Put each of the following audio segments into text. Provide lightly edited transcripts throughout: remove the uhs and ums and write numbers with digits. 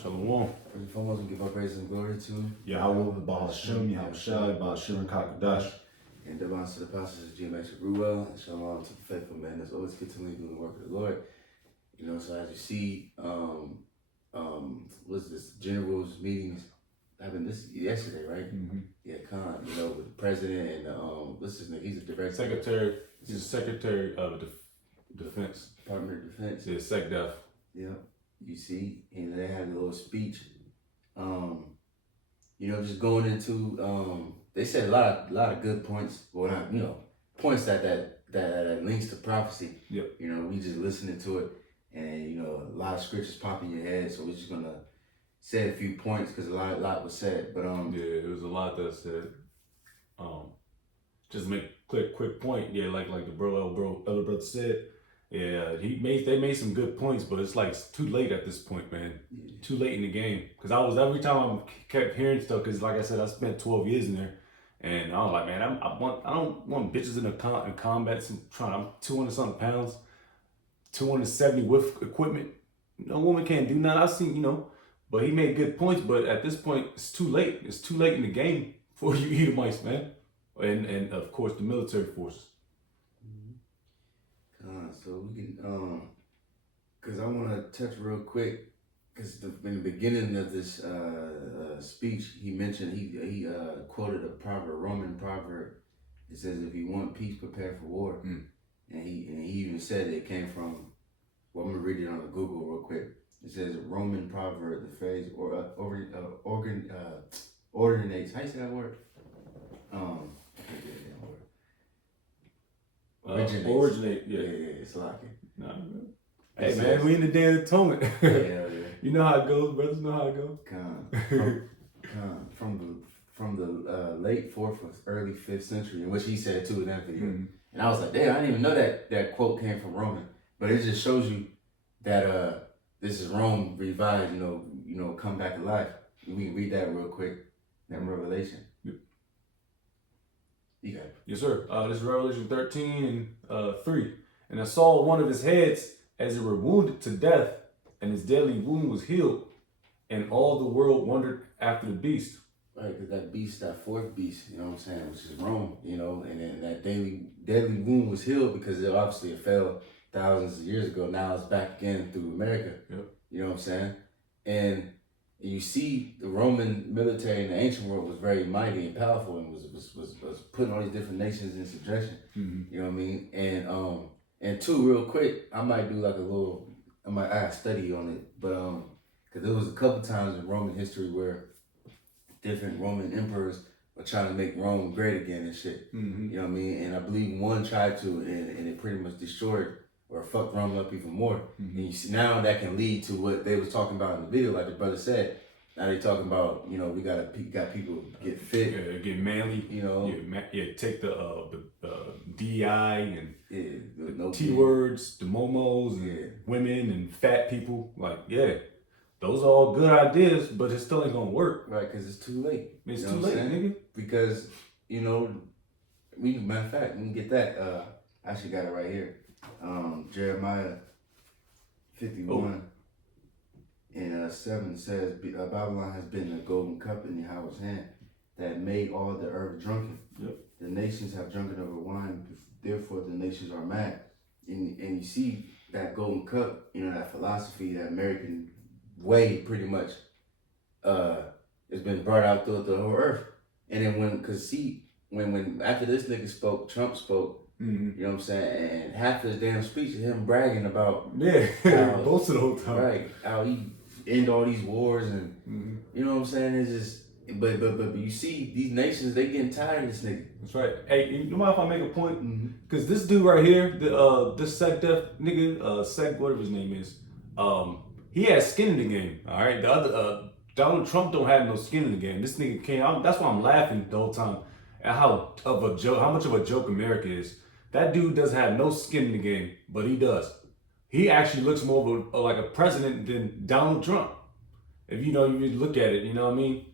Shalom. First and foremost, we give our praise and glory to Yahweh, Baal Hashem, Yahushua, Baal Shem Kakadash. and divines to the apostles of GMX Ruel, and shalom to the faithful man that's always continually doing the work of the Lord. You know, so as you see, what's this? Generals meetings happened this yesterday, right? Mm-hmm. Yeah, Khan, you know, with the president and what's his name? He's a director. Secretary, he's the Secretary of Defense. Department of Defense. Yeah, SecDef. Yeah, you see, and they had a little speech. You know, just going into they said a lot of good points. Well, not, you know, points that links to prophecy. Yep. You know, we just listening to it, and you know, a lot of scriptures pop in your head. So we're just gonna say a few points because a lot was said. But Yeah, it was a lot that said. Just make quick point. Yeah, like the other brother said. Yeah, they made some good points, but it's like it's too late at this point, man. yeah. Too late in the game. Cause every time I kept hearing stuff. Cause like I said, I spent 12 years in there, and I was like, man, I don't want bitches in combat. I'm 200 something pounds, 270 with equipment. No woman can't do nothing. I've seen, you know, but he made good points. But at this point, it's too late. It's too late in the game for you Edomites, man, and of course the military forces. So we can, because I want to touch real quick, because in the beginning of this speech, he mentioned, he quoted a Roman proverb. It says, if you want peace, prepare for war. Mm. And he even said it came from, well, I'm going to read it on the Google real quick. It says, Roman proverb, the phrase, ordinates, how you say that word? I can't get that word. Originate, yeah. It's like it. Nah, hey man, we in the Day of Atonement. Yeah. You know how it goes, brothers know how it goes. From the late 4th or early 5th century, in which he said too in that video. Mm-hmm. And I was like, damn, I didn't even know that quote came from Roman. But it just shows you that this is Rome revived, you know, come back alive. We can read that real quick, that Revelation. Yep. You got it. Yes, sir. This is Revelation 13 and 3. And I saw one of his heads as it were wounded to death, and his deadly wound was healed, and all the world wondered after the beast. Right, because that beast, that fourth beast, you know what I'm saying, which is Rome, you know, and then that deadly wound was healed because it fell thousands of years ago. Now it's back again through America. Yep. You know what I'm saying? And you see the Roman military in the ancient world was very mighty and powerful and was putting all these different nations in subjection. Mm-hmm. You know what I mean? And two, real quick, I might do like I might add a study on it, but because there was a couple times in Roman history where different Roman emperors were trying to make Rome great again and shit. Mm-hmm. You know what I mean? And I believe one tried to, and it pretty much destroyed or fucked Rome up even more. Mm-hmm. And you see now that can lead to what they was talking about in the video, like the brother said. Now they talking about, you know, we got people get fit. Yeah, get manly. You know. Take the DI and No T words, the momos, and women and fat people. Like, yeah, those are all good ideas, but it still ain't gonna work. Right, because it's too late. It's too late, nigga. Because, you know, matter of fact, we can get that. I actually got it right here. Jeremiah 51 and 7 says, Babylon has been a golden cup in Yahweh's hand that made all the earth drunken. Yep. The nations have drunken over wine, therefore the nations are mad. And you see that golden cup, you know, that philosophy, that American way pretty much it's been brought out throughout the whole earth. And then when after this nigga spoke, Trump spoke, mm-hmm. you know what I'm saying, and half of his damn speech is him bragging about most of the whole time, right, how he end all these wars and mm-hmm. you know what I'm saying. It's just but you see these nations, they getting tired of this nigga. That's right. Hey, you mind if I make a point? Because Mm-hmm. this dude right here, this SecDef nigga, Sec whatever his name is, he has skin in the game. All right, the other Donald Trump don't have no skin in the game. This nigga came. That's why I'm laughing the whole time at how much of a joke America is. That dude doesn't have no skin in the game, but he does. He actually looks more of like a president than Donald Trump. If you look at it, you know what I mean.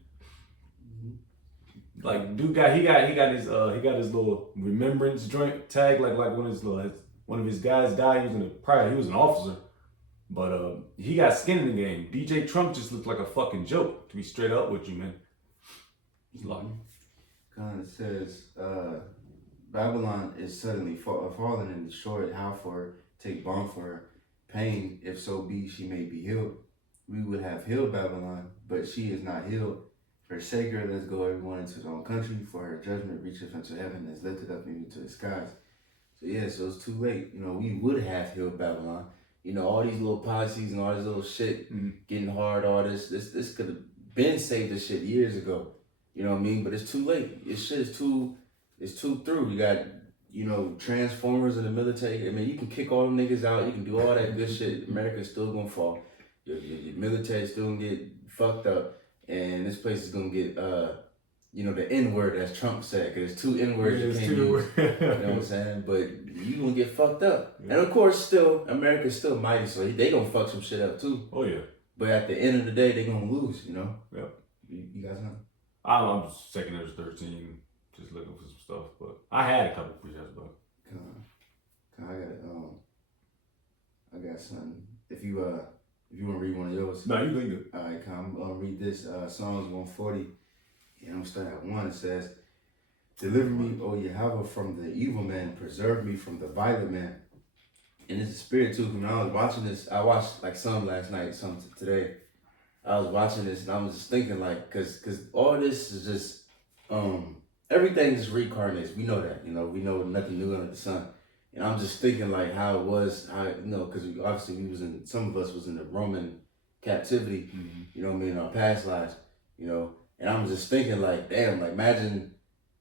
Like dude he got his little remembrance joint tag like one of his guys died. He was an officer, But he got skin in the game. DJ Trump just looked like a fucking joke, to be straight up with you, man. He's like, Kind of says, Babylon is suddenly fallen and destroyed. How for her, take balm for her pain, if so be she may be healed. We would have healed Babylon, but she is not healed. Forsake her, let's go everyone into his own country, for her judgment reacheth unto heaven and is lifted up even to the skies. So yeah, so it's too late. You know, we would have healed Babylon. You know, all these little policies and all this little shit getting hard, all this could have been saved this shit years ago. You know what I mean? But it's too late. This shit is too through. You got, you know, Transformers in the military. I mean, you can kick all them niggas out. You can do all that good shit. America's still gonna fall. Your military is still gonna get fucked up. And this place is gonna get, you know, the N-word, as Trump said, because there's two N-words you can't use. You know what I'm saying? But you gonna get fucked up. Yeah. And of course, still, America's still mighty, so they gonna fuck some shit up too. Oh yeah. But at the end of the day, they gonna lose, you know? Yep. You got something? I'm just second or 13, just looking for some stuff. But I had a couple pre-shots, but. I got something. If you want to read one of yours. No, you good. All right, I'm going to read this. Psalms 140. And I'm going to start at 1. It says, deliver me, O Yahweh, from the evil man. Preserve me from the violent man. And it's a spirit too. When I was watching this, I watched like some last night, some today. I was watching this and I was just thinking like, cause all this is just, everything is reincarnated. We know that, you know, we know nothing new under the sun. And I'm just thinking like how it was, you know, because obviously some of us was in the Roman captivity, you know what I mean, in our past lives, you know, and I'm just thinking like, damn, like imagine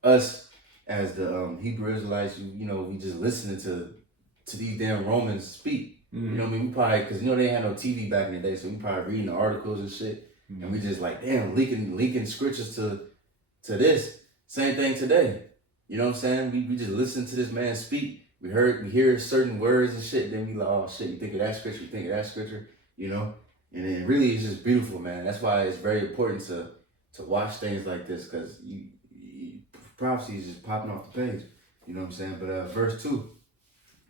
us as the Hebrew Israelites, you know, we just listening to these damn Romans speak. You know what I mean? We probably, because you know they had no TV back in the day, so we probably reading the articles and shit, and we just like, damn, leaking scriptures to this. Same thing today. You know what I'm saying? We just listen to this man speak. We hear certain words and shit, then we like, oh shit, you think of that scripture, you think of that scripture, you know? And then really it's just beautiful, man. That's why it's very important to watch things like this, because prophecy is just popping off the page. You know what I'm saying? But verse 2,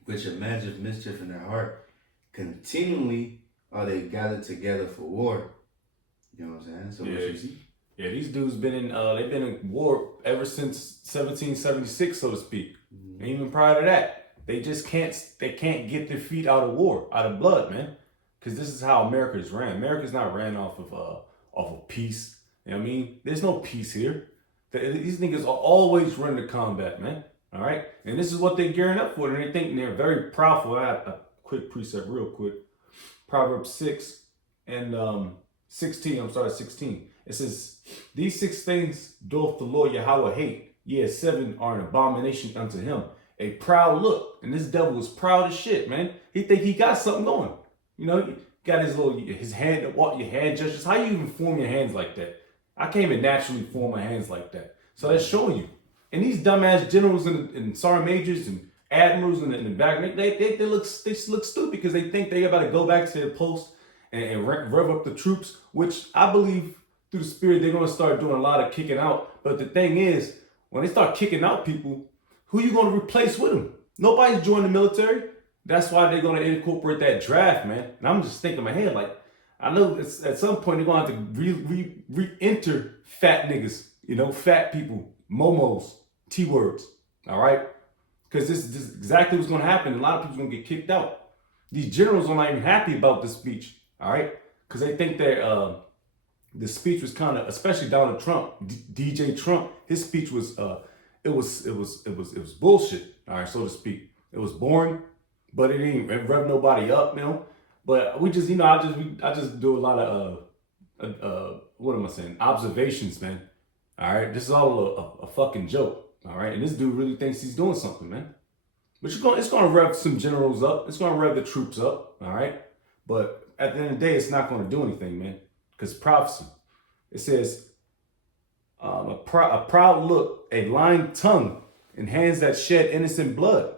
which imagine mischief in their heart, continually are they gathered together for war. You know what I'm saying? So what you see? Yeah, these dudes they've been in war ever since 1776, so to speak. And even prior to that, they can't get their feet out of war, out of blood, man. Because this is how America's ran. America's not ran off of peace. You know what I mean? There's no peace here. These niggas are always running to combat, man. All right? And this is what they're gearing up for. And they think they're very powerful. I have a quick precept real quick. Proverbs 6 and 16. 16. It says, these 6 things doth the Lord Yahweh hate. Yes, 7 are an abomination unto him. A proud look. And this devil is proud as shit, man. He think he got something going. You know, he got his hand, your hand gestures. How you even form your hands like that? I can't even naturally form my hands like that. So that's showing you. And these dumbass generals and sergeant majors and admirals in the back, they look stupid because they think they about to go back to their post and rev up the troops, which I believe through the spirit they're going to start doing a lot of kicking out. But the thing is, when they start kicking out people, who you going to replace with them? Nobody's joining the military. That's why they're going to incorporate that draft, man. And I'm just thinking in my head, like, I know at some point they're going to have to re-enter fat niggas, you know, fat people, momos, T-words, all right? Because this is exactly what's going to happen. A lot of people's going to get kicked out. These generals are not even happy about this speech, all right? Because they think that the speech was kind of, especially Donald Trump, DJ Trump, his speech was, it was bullshit, all right, so to speak. It was boring, but it didn't rev nobody up, you know? But we just, you know, I just do a lot of, what am I saying? Observations, man. All right. This is all a fucking joke. All right. And this dude really thinks he's doing something, man. But it's going to rev some generals up. It's going to rev the troops up. All right. But at the end of the day, it's not going to do anything, man. Because prophecy, it says, a proud look, a lying tongue, and hands that shed innocent blood.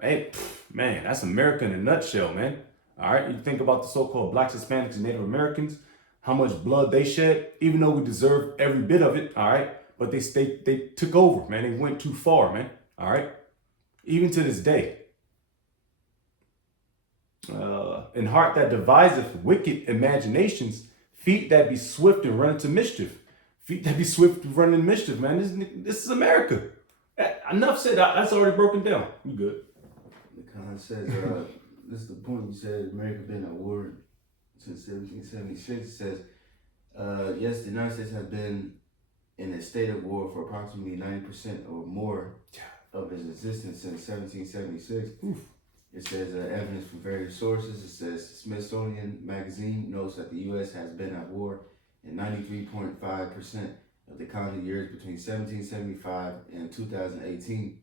Hey, man, that's America in a nutshell, man. All right, you think about the so-called Blacks, Hispanics, and Native Americans, how much blood they shed, even though we deserve every bit of it, all right? But they took over, man. They went too far, man, all right? Even to this day. in heart that deviseth wicked imaginations, feet that be swift and run into mischief. Feet that be swift and run into mischief, man. This is America. Enough said. That's already broken down. You good. The Khan says, this is the point you said, America been at war since 1776. It says, yes, the United States has been in a state of war for approximately 90% or more of its existence since 1776. Oof. It says evidence from various sources. It says Smithsonian Magazine notes that the U.S. has been at war in 93.5% of the calendar years between 1775 and 2018.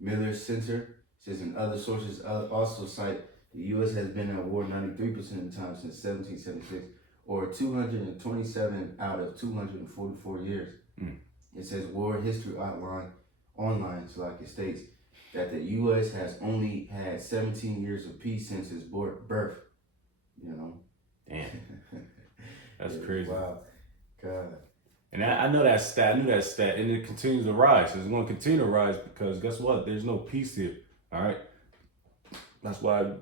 Miller Center says, and other sources also cite the U.S. has been at war 93% of the time since 1776, or 227 out of 244 years. It says war history online, so like it states that the U.S. has only had 17 years of peace since its birth. You know? Damn. That's crazy. Wow. God. And I know that stat, I knew that stat, and it continues to rise. It's going to continue to rise because guess what? There's no peace here. All right? That's why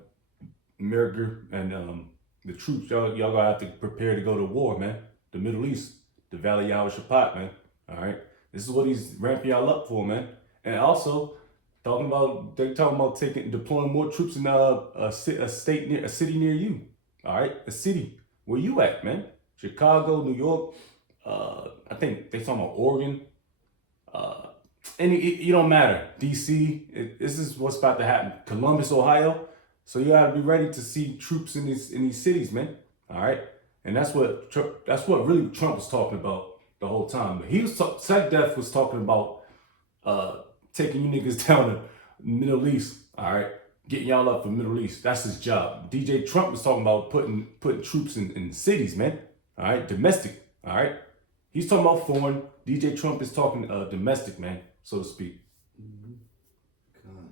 America and the troops, y'all going to have to prepare to go to war, man. The Middle East, the Valley Yahweh Shaphat, man. All right? This is what he's ramping y'all up for, man. And also, they're talking about deploying more troops in a city near you. All right? A city. Where you at, man? Chicago, New York, I think they talking about Oregon. And it don't matter. DC, this is what's about to happen. Columbus, Ohio. So you gotta be ready to see troops in these cities, man. All right, and that's what really Trump was talking about the whole time. But he was SecDef was talking about taking you niggas down to Middle East. All right, getting y'all up for Middle East. That's his job. DJ Trump was talking about putting troops in cities, man. All right, domestic. All right, he's talking about foreign. DJ Trump is talking domestic, man, so to speak.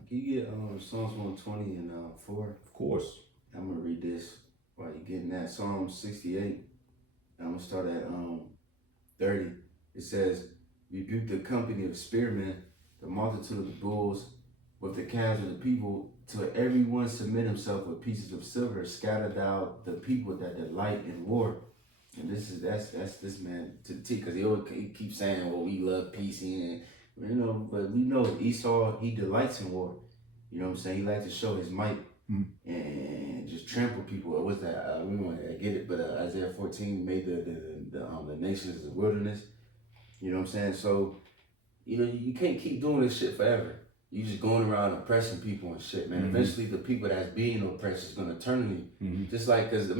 Can you get Psalms 120 and 4? Of course. I'm going to read this while you're getting that. Psalm 68. I'm going to start at 30. It says, rebuke the company of spearmen, the multitude of the bulls, with the calves of the people, till everyone submit himself with pieces of silver, scatter thou the people that delight in war. And that's this man to the T, because he keeps saying, well, we love peace and but we know Esau, he delights in war. You know what I'm saying? He likes to show his might and just trample people. What's that? We want to get it, but Isaiah 14 made the nations a wilderness. You know what I'm saying? So, you can't keep doing this shit forever. You just going around oppressing people and shit, man. Eventually, the people that's being oppressed is gonna turn on you. Just like, because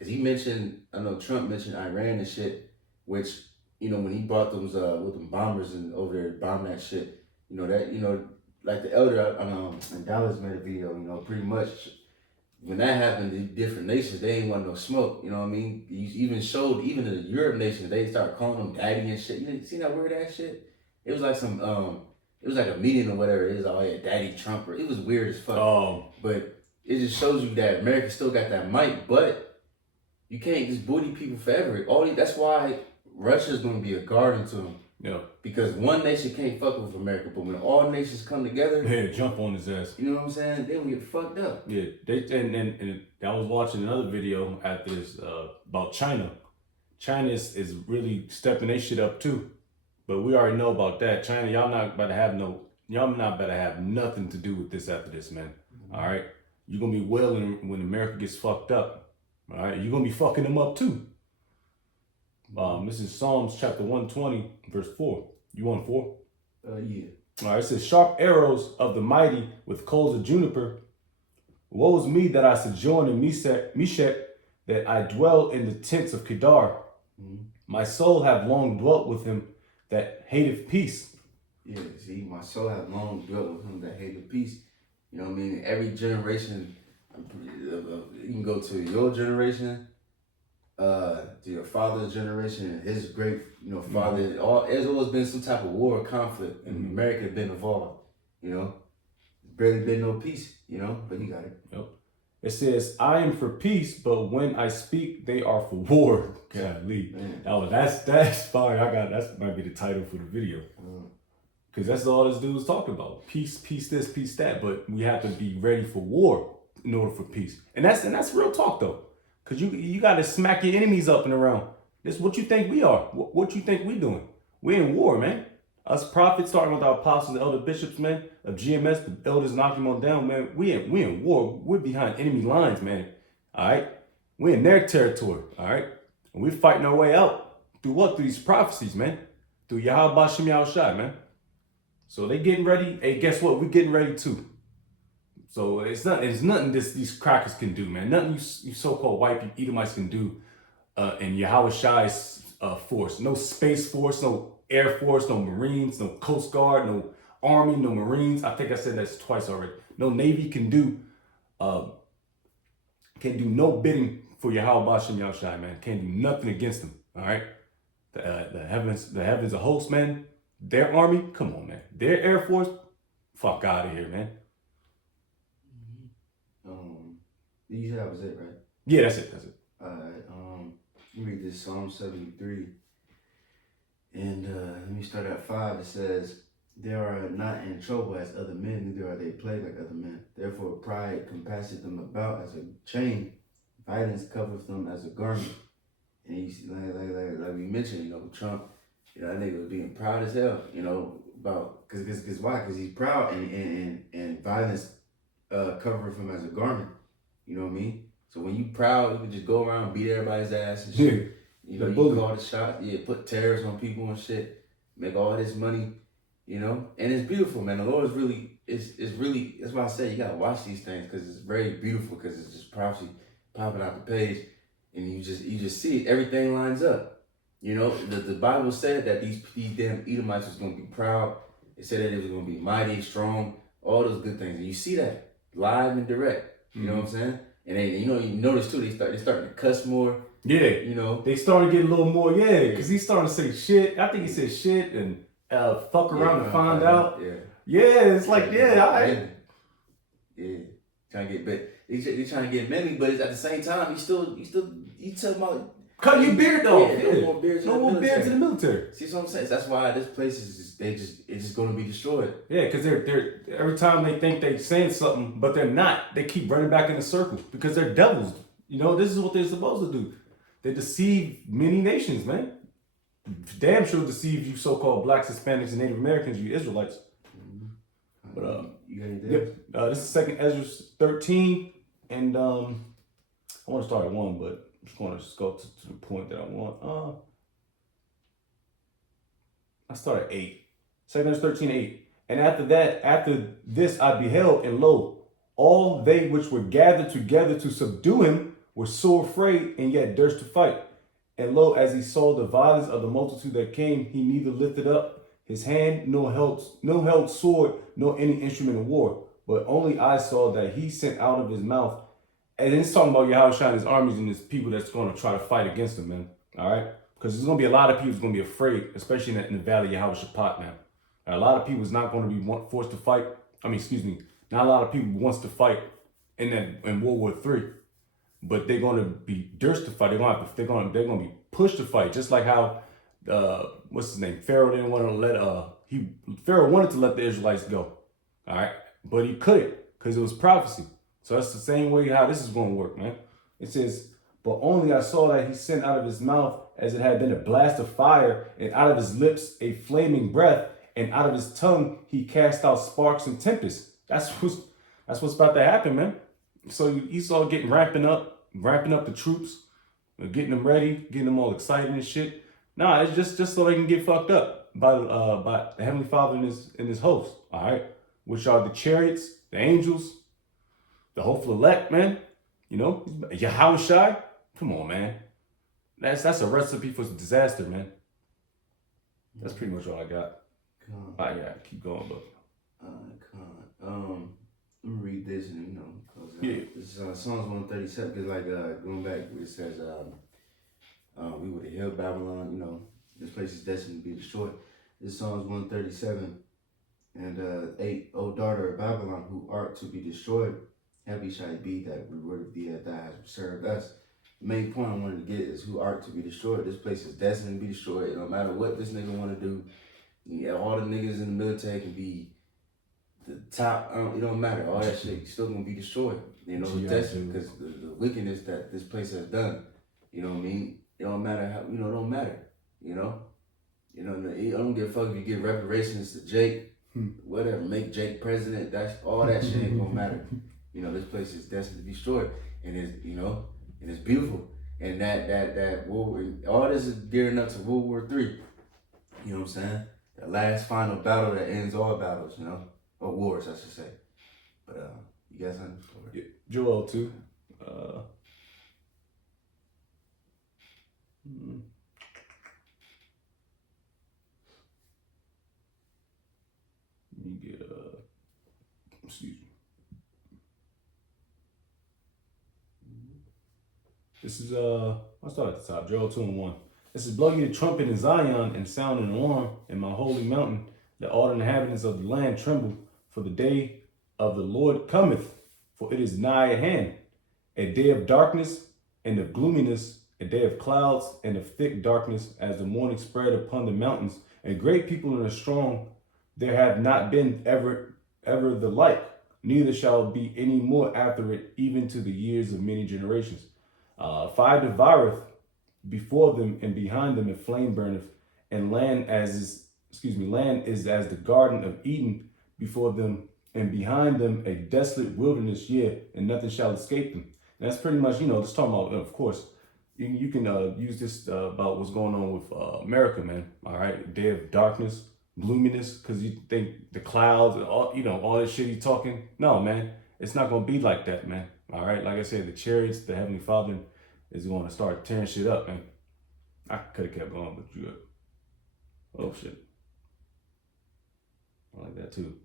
he mentioned, I know Trump mentioned Iran and shit, which, when he brought those with them bombers and over there to bomb that shit, like the elder in Dallas made a video, pretty much when that happened, the different nations, they ain't want no smoke, you know what I mean? He even showed, even the Europe nations, they started calling them daddy and shit. You seen that weird ass shit? It was like some, it was like a meeting or whatever. It was all, yeah, Daddy Trump. It was weird as fuck. But it just shows you that America still got that might, but you can't just bully people forever. That's why Russia's gonna be a guardian to them. Yeah. Because one nation can't fuck with America, but when all nations come together, jump on his ass. You know what I'm saying? They gonna get fucked up. Yeah. And I was watching another video after this about China. China is really stepping their shit up too. But we already know about that. China, y'all not about to have nothing to do with this after this, man. All right? You're gonna be wailing when America gets fucked up. All right? You're gonna be fucking them up too. This is Psalms chapter 120, verse 4. You want 4? Yeah. All right, it says, sharp arrows of the mighty with coals of juniper. Woe is me that I sojourn in Meshech, that I dwell in the tents of Kedar. My soul have long dwelt with him that hateth peace. Yeah, see, my soul have long dwelt with him that hateth peace. You know what I mean? Every generation, you can go to your generation, to your father's generation, and his great, father. There's always been some type of war or conflict, and America has been involved. Barely been no peace. But you got it. Yep. It says, I am for peace, but when I speak, they are for war. Golly. That's fire. That might be the title for the video. Because that's all this dude was talking about. Peace this, peace that. But we have to be ready for war. in order for peace. And that's real talk though. Cause you gotta smack your enemies up and around. This what you think we are. What you think we doing. We're in war, man. Us prophets, starting with our apostles and elder bishops, man, of GMS, the elders knocking them on down, man. We in war. We're behind enemy lines, man. All right? We're in their territory, all right? And we're fighting our way out. Through what? Through these prophecies, man. Through Yahweh Bashem Yahushai, man. So they getting ready. Hey, guess what? We're getting ready too. So it's nothing these crackers can do, man. Nothing you so-called white Edomites can do in Yahweh Shai's force. No space force, no Air Force, no Marines, no Coast Guard, no Army, no Marines. I think I said that twice already. No Navy can do no bidding for Yahweh Bashem Yahushai, man. Can't do nothing against them. All right. The heavens of hosts, man. Their army, come on, man. Their Air Force, fuck out of here, man. You said that was it, right? Yeah, that's it. Alright, let me read this Psalm 73. And let me start at 5. It says, "They are not in trouble as other men, neither are they plagued like other men. Therefore pride compasseth them about as a chain, violence covereth them as a garment." And you see, like we mentioned, Trump, that nigga was being proud as hell, about, cause why? Cause he's proud and violence covereth him as a garment. You know what I mean? So when you proud, you can just go around and beat everybody's ass and shit. You call the shots, put tariffs on people and shit, make all this money, and it's beautiful, man. The Lord is really, it's really, that's why I say you gotta watch these things, because it's very beautiful, because it's just prophecy popping out the page, and you just see it, everything lines up. The Bible said that these damn Edomites was gonna be proud. It said that it was gonna be mighty, strong, all those good things, and you see that live and direct. You know what I'm saying? And then, you notice too, they starting to cuss more. Yeah. They starting to get a little more, because he's starting to say shit. I think he said shit and fuck around and find out. It's like, all right. Yeah. Trying to get bit. They trying to get many, but at the same time, you talking about cut your beard off. No more beards in the military. See what I'm saying? That's why this place is just going to be destroyed. Yeah, because they're every time they think they're saying something, but they're not. They keep running back in a circle because they're devils. This is what they're supposed to do. They deceive many nations, man. Damn sure deceive you so-called blacks, Hispanics, and Native Americans, you Israelites. But you got anything? Yep. This is 2 Ezra 13, and I want to start at 1, but I'm just going to go to the point that I want. I start at 8. 2 Ezra 13, 8. And after this I beheld, and lo, all they which were gathered together to subdue him were sore afraid, and yet durst to fight. And lo, as he saw the violence of the multitude that came, he neither lifted up his hand, nor held sword, nor any instrument of war. But only I saw that he sent out of his mouth. And it's talking about Yahweh and his armies and his people that's going to try to fight against him, man. All right? Because there's going to be a lot of people who's going to be afraid, especially in the valley of Yahweh Shaphat, man. A lot of people is not going to be forced to fight. Not a lot of people wants to fight in World War III. But they're going to be durst to fight. They're going to be pushed to fight. Just like how what's his name? Pharaoh didn't want to let Pharaoh wanted to let the Israelites go. All right, but he couldn't because it was prophecy. So that's the same way how this is going to work, man. It says, "But only I saw that he sent out of his mouth as it had been a blast of fire, and out of his lips a flaming breath, and out of his tongue he cast out sparks and tempests." That's what's about to happen, man. So Esau getting ramping up the troops, getting them ready, getting them all excited and shit. Nah, it's just so they can get fucked up by the Heavenly Father and his host, all right? Which are the chariots, the angels, the hopeful elect, man. Yahweh Shai. Come on, man. That's a recipe for disaster, man. That's pretty much all I got. Keep going, but. Let me read this and close it out. Yeah. This is Psalms 137, because going back where it says we would have held Babylon, this place is destined to be destroyed. This is Psalms 137 and 8. O daughter of Babylon, who art to be destroyed, happy shall it be that reward of thee that thou hast served us. The main point I wanted to get is who art to be destroyed. This place is destined to be destroyed. No matter what this nigga want to do, all the niggas in the military can be the top, it don't matter, all that shit, you're still gonna be destroyed. You know, GI that's Joe. because the wickedness that this place has done. You know what I mean? It don't matter how. You know, it don't matter. You know. You know, I don't give a fuck if you give reparations to Jake, whatever. Make Jake president. That's all that shit ain't gonna matter. You know, this place is destined to be destroyed, and it's beautiful. And that World War, all this is gearing up to World War III. You know what I'm saying? The last final battle that ends all battles. You know, or wars, I should say. But you guys understand? Yeah, Joel too. Let me get excuse me. This is I'll start at the top. Joel 2:1. This is blow ye the trumpet in Zion and sound an alarm in my holy mountain, that all the inhabitants of the land tremble, for the day of the Lord cometh, for it is nigh at hand, a day of darkness and of gloominess, a day of clouds and of thick darkness, as the morning spread upon the mountains, and great people and are strong. There have not been ever the like, neither shall be any more after it, even to the years of many generations. Fire devoureth before them, and behind them a flame burneth, and land is as the garden of Eden before them, and behind them a desolate wilderness, and nothing shall escape them. And that's pretty much, just talking about, of course, you can use this about what's going on with America, man. All right, day of darkness, gloominess, because you think the clouds, all this shit you talking. No, man, it's not gonna be like that, man. All right, like I said, the chariots, the Heavenly Father is going to start tearing shit up, man. I could have kept going, but you oh shit. I like that too.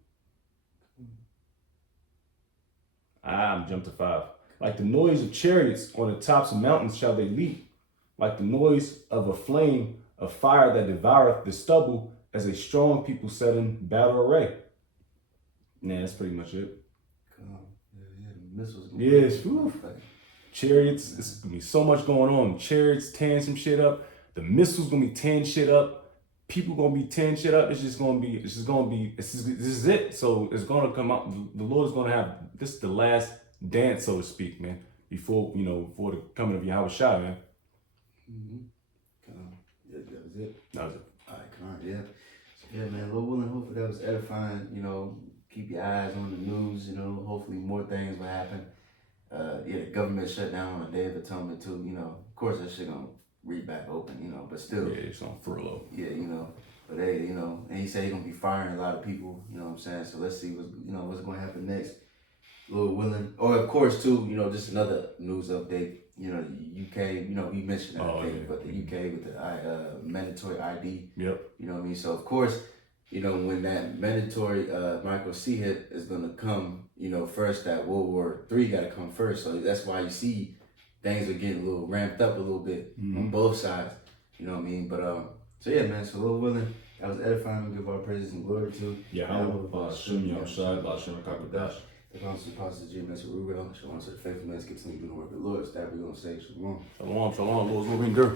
I'm jumped to 5. Like the noise of chariots on the tops of mountains shall they leap, like the noise of a flame of fire that devoureth the stubble, as a strong people set in battle array. Yeah, that's pretty much it. The missiles. Yes, chariots. It's gonna be so much going on. Chariots tearing some shit up. The missiles gonna be tearing shit up. People gonna be tearing shit up. This is it. So it's gonna come out. The Lord is gonna have this is the last dance, so to speak, man. Before the coming of Yahweh Shai, man. That was it. That was it. All right, come on, yeah. So, yeah, man, Lord willing, hopefully that was edifying. Keep your eyes on the news. Hopefully more things will happen. The government shut down on the Day of Atonement too. Of course that shit gonna read back open. But still. Yeah, it's on furlough. Yeah, but hey, and he said he's gonna be firing a lot of people. You know what I'm saying? So let's see what's gonna happen next. Lord willing. Or of course too, just another news update. The UK. We mentioned that but the UK with the mandatory ID. Yep. You know what I mean? So of course, when that mandatory Michael C hit is gonna come, first that World War III gotta come first. So that's why you see things are getting a little ramped up a little bit on both sides. You know what I mean? But so yeah, man. So Lord willing, that was edifying. We give our praises and glory to. Yeah, Hashem Yahushai, Hashem Kakadash. The Council Pastor G. Mr. Rubel, show on to the faithful man, continue doing the work of the Lord. It's that we're gonna say shalom. Shalom, Lord's moving girl.